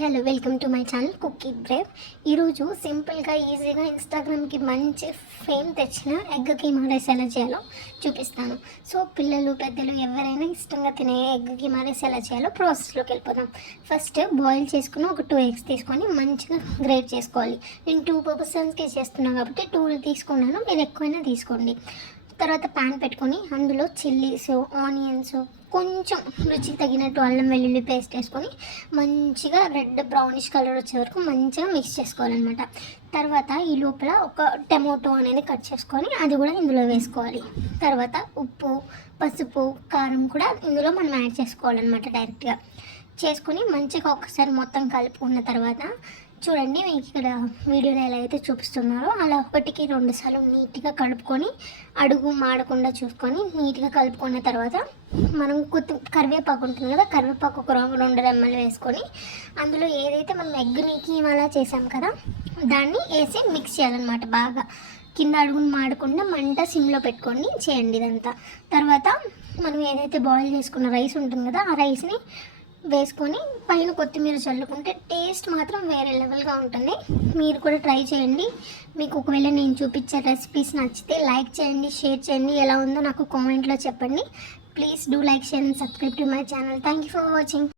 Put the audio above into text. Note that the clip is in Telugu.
Hello welcome to my channel cookie brave. ఈరోజు సింపుల్గా ఈజీగా ఇన్స్టాగ్రామ్కి మంచి ఫేమ్ తెచ్చిన ఎగ్ కీమా రైస్ ఎలా చేయాలో చూపిస్తాను. సో పిల్లలు పెద్దలు ఎవరైనా ఇష్టంగా తినే ఎగ్ కీమా రైస్ ఎలా చేయాలో ప్రాసెస్లోకి వెళ్ళిపోదాం. ఫస్ట్ బాయిల్ చేసుకుని ఒక 2 eggs తీసుకొని మంచిగా గ్రేట్ చేసుకోవాలి. నేను 2 పర్సన్స్కి చేస్తున్నాను కాబట్టి 2 తీసుకున్నాను, మీరు ఎక్కువైనా తీసుకోండి. తర్వాత ప్యాన్ పెట్టుకొని అందులో చిల్లీస్, ఆనియన్స్, కొంచెం రుచికి తగినట్టు అల్లం వెల్లుల్లి పేస్ట్ వేసుకొని మంచిగా రెడ్ బ్రౌనిష్ కలర్ వచ్చే వరకు మంచిగా మిక్స్ చేసుకోవాలన్నమాట. తర్వాత ఈ లోపల ఒక టమాటో అనేది కట్ చేసుకొని అది కూడా ఇందులో వేసుకోవాలి. తర్వాత ఉప్పు, పసుపు, కారం కూడా ఇందులో మనం యాడ్ చేసుకోవాలన్నమాట. డైరెక్ట్గా చేసుకొని మంచిగా ఒకసారి మొత్తం కలుపుకున్న తర్వాత చూడండి, మీకు ఇక్కడ వీడియోలో ఎలా అయితే చూపిస్తున్నారో అలా 1కి 2 సార్లు నీట్గా కలుపుకొని అడుగు మాడకుండా చూసుకొని నీట్గా కలుపుకున్న తర్వాత మనం కరివేపాకు ఉంటుంది కదా, కరివేపాకు ఒక 2 రెమ్మలు వేసుకొని అందులో ఏదైతే మనం ఎగ్ని కీమాలా చేసాం కదా దాన్ని వేసి మిక్స్ చేయాలన్నమాట. బాగా కింద అడుగును మాడకుండా మంట సిమ్లో పెట్టుకొని చేయండి ఇదంతా. తర్వాత మనం ఏదైతే బాయిల్ చేసుకున్న రైస్ ఉంటుంది కదా ఆ రైస్ని వేసుకొని పైన కొత్తిమీర చల్లుకుంటే టేస్ట్ మాత్రం వేరే లెవెల్గా ఉంటుంది. మీరు కూడా ట్రై చేయండి. మీకు ఒకవేళ నేను చూపించే రెసిపీస్ నచ్చితే లైక్ చేయండి, షేర్ చేయండి. ఎలా ఉందో నాకు కామెంట్లో చెప్పండి. Please do like, share and subscribe to my channel. Thank you for watching.